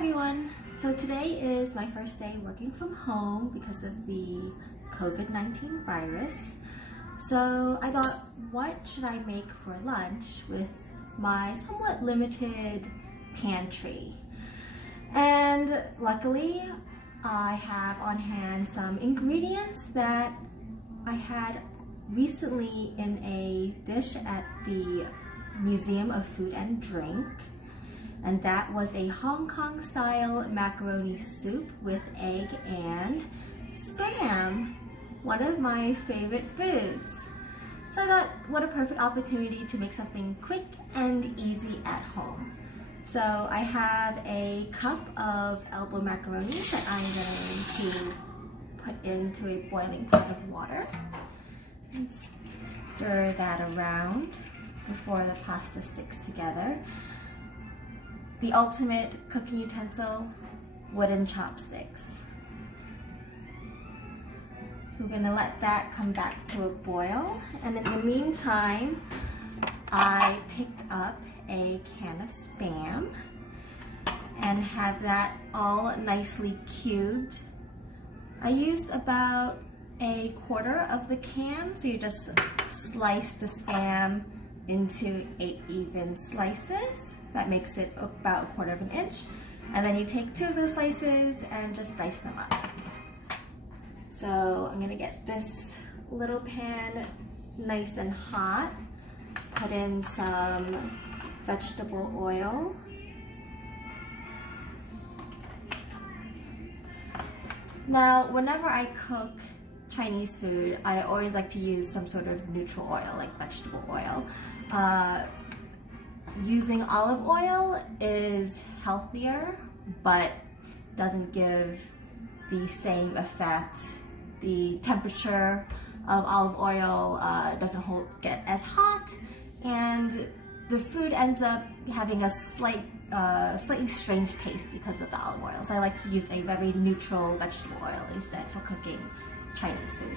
everyone! So today is my first day working from home because of the COVID-19 virus. So I thought, what should I make for lunch with my somewhat limited pantry? And luckily, I have on hand some ingredients that I had recently in a dish at the Museum of Food and Drink. And that was a Hong Kong style macaroni soup with egg and Spam, one of my favorite foods. So I thought, what a perfect opportunity to make something quick and easy at home. So I have a cup of elbow macaroni that I'm going to put into a boiling pot of water and stir that around before the pasta sticks together. The ultimate cooking utensil, wooden chopsticks. So we're gonna let that come back to a boil. And in the meantime, I picked up a can of Spam and have that all nicely cubed. I used about a quarter of the can, so you just slice the Spam into 8 even slices. That makes it about a quarter of an inch. And then you take 2 of those slices and just dice them up. So I'm gonna get this little pan nice and hot. Put in some vegetable oil. Now, whenever I cook Chinese food, I always like to use some sort of neutral oil, like vegetable oil. Using olive oil is healthier, but doesn't give the same effect. The temperature of olive oil doesn't get as hot, and the food ends up having a slightly strange taste because of the olive oil. So I like to use a very neutral vegetable oil instead for cooking Chinese food.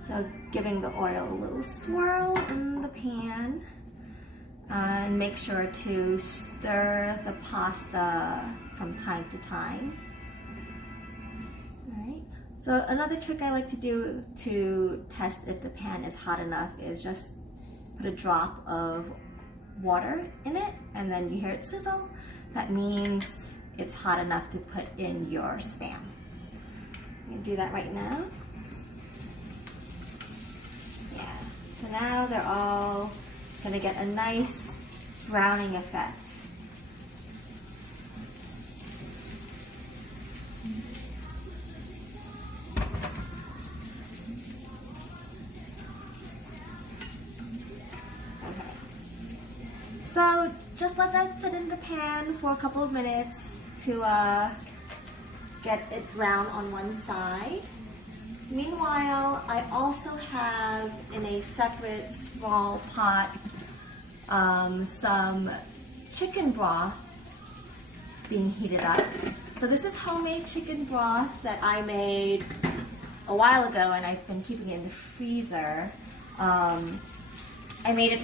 So giving the oil a little swirl in the pan, and make sure to stir the pasta from time to time. Alright. So another trick I like to do to test if the pan is hot enough is just put a drop of water in it, and then you hear it sizzle. That means it's hot enough to put in your Spam. I'm gonna do that right now. So now they're all going to get a nice browning effect. Okay. So just let that sit in the pan for a couple of minutes to get it brown on one side. Meanwhile, I also have in a separate small pot some chicken broth being heated up. So this is homemade chicken broth that I made a while ago, and I've been keeping it in the freezer. I made it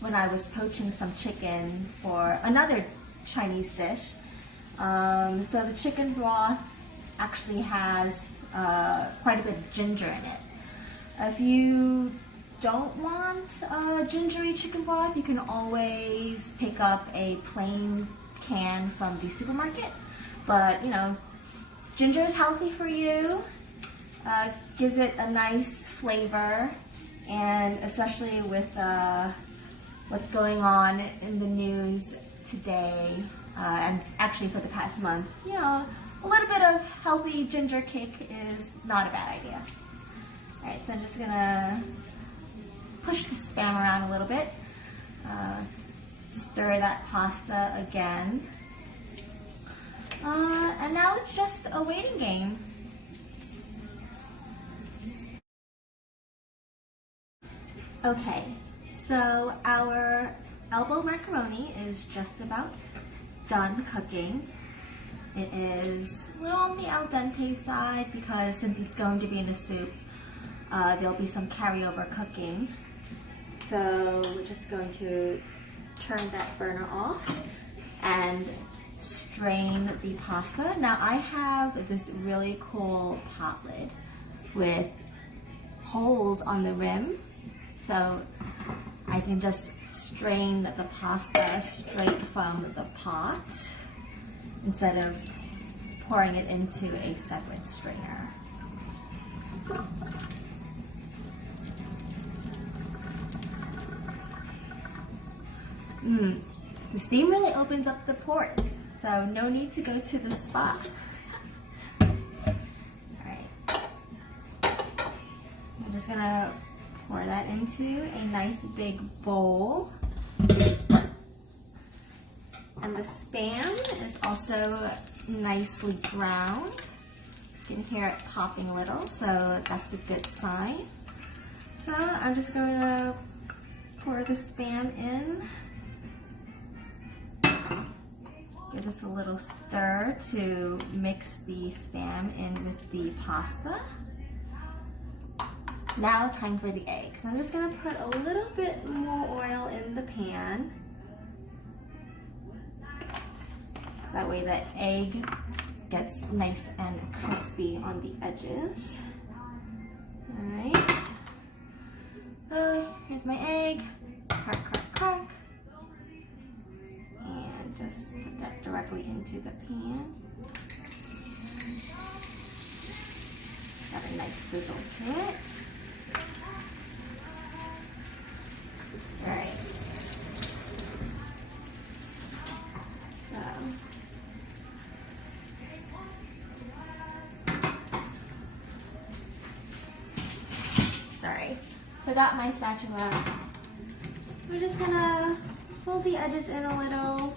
when I was poaching some chicken for another Chinese dish. So the chicken broth actually has quite a bit of ginger in it. If you don't want gingery chicken broth, you can always pick up a plain can from the supermarket. But you know, ginger is healthy for you, gives it a nice flavor, and especially with what's going on in the news today, and actually for the past month, you know, a little bit of healthy ginger kick is not a bad idea. Alright, so I'm just gonna push the Spam around a little bit. Stir that pasta again. And now it's just a waiting game. Okay, so our elbow macaroni is just about done cooking. It is a little on the al dente side because since it's going to be in a soup, there'll be some carryover cooking. So we're just going to turn that burner off and strain the pasta. Now I have this really cool pot lid with holes on the rim, so I can just strain the pasta straight from the pot instead of pouring it into a separate strainer. The steam really opens up the pores, so no need to go to the spa. Alright, I'm just gonna pour that into a nice big bowl. And the Spam is also nicely browned. You can hear it popping a little, so that's a good sign. So I'm just going to pour the Spam in. Give this a little stir to mix the Spam in with the pasta. Now time for the egg. So I'm just going to put a little bit more oil in the pan. That way the egg gets nice and crispy on the edges. Alright. So here's my egg. Crack, crack, crack. And just put that directly into the pan. Got a nice sizzle to it. Alright. So sorry, forgot my spatula. We're just gonna fold the edges in a little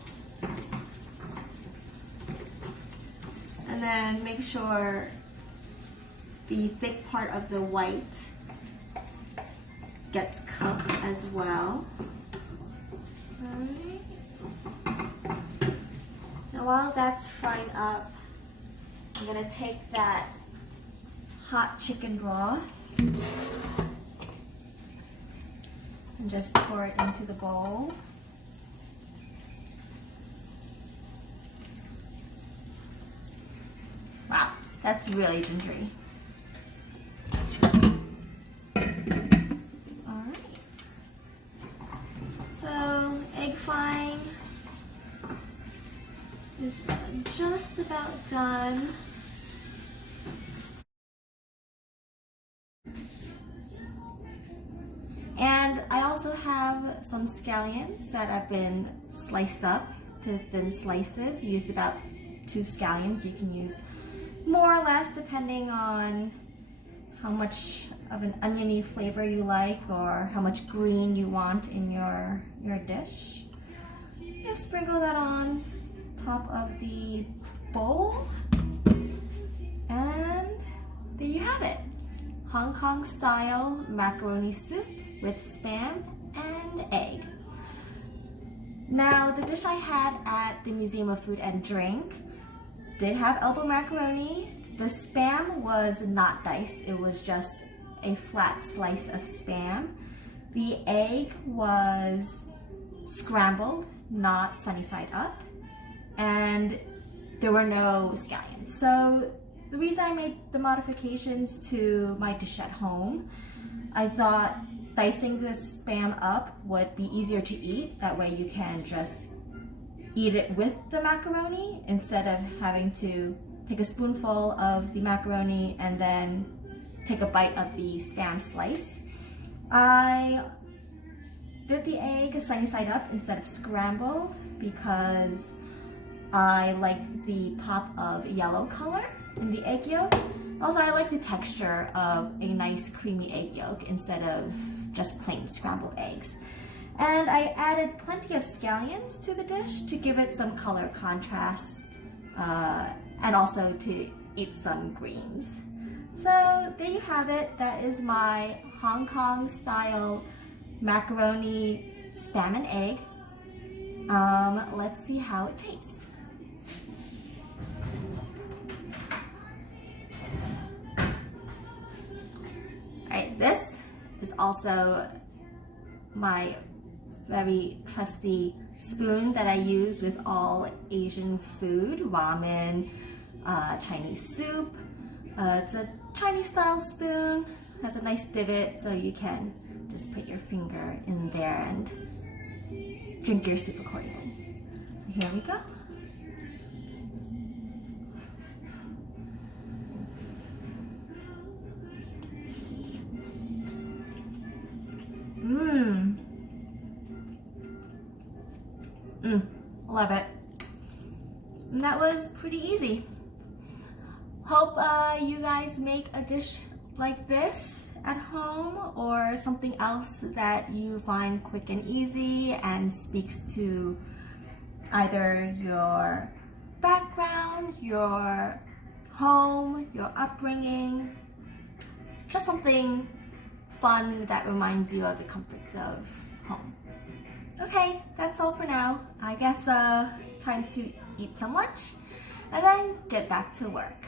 and then make sure the thick part of the white gets cooked as well. Alright. Now while that's frying up, I'm gonna take that hot chicken broth and just pour it into the bowl. Wow, that's really gingery. Alright. So, egg frying is just about done. And I also have some scallions that have been sliced up to thin slices. Used about 2 scallions. You can use more or less depending on how much of an oniony flavor you like or how much green you want in your dish. Just sprinkle that on top of the bowl, and there you have it. Hong Kong style macaroni soup with Spam and egg. Now the dish I had at the Museum of Food and Drink did have elbow macaroni. The Spam was not diced, it was just a flat slice of Spam. The egg was scrambled, not sunny side up, and there were no scallions. So the reason I made the modifications to my dish at home, I thought dicing this Spam up would be easier to eat. That way you can just eat it with the macaroni instead of having to take a spoonful of the macaroni and then take a bite of the Spam slice. I did the egg sunny side up instead of scrambled because I liked the pop of yellow color in the egg yolk. Also, I like the texture of a nice creamy egg yolk instead of just plain scrambled eggs. And I added plenty of scallions to the dish to give it some color contrast and also to eat some greens. So there you have it. That is my Hong Kong style macaroni Spam and egg. Let's see how it tastes. Alright, This is also my very trusty spoon that I use with all Asian food, ramen, Chinese soup. It's a Chinese style spoon, has a nice divot so you can just put your finger in there and drink your soup accordingly. So here we go. Love it. And that was pretty easy. Hope you guys make a dish like this at home or something else that you find quick and easy and speaks to either your background, your home, your upbringing, just something fun that reminds you of the comforts of home. Okay, that's all for now. I guess time to eat some lunch and then get back to work.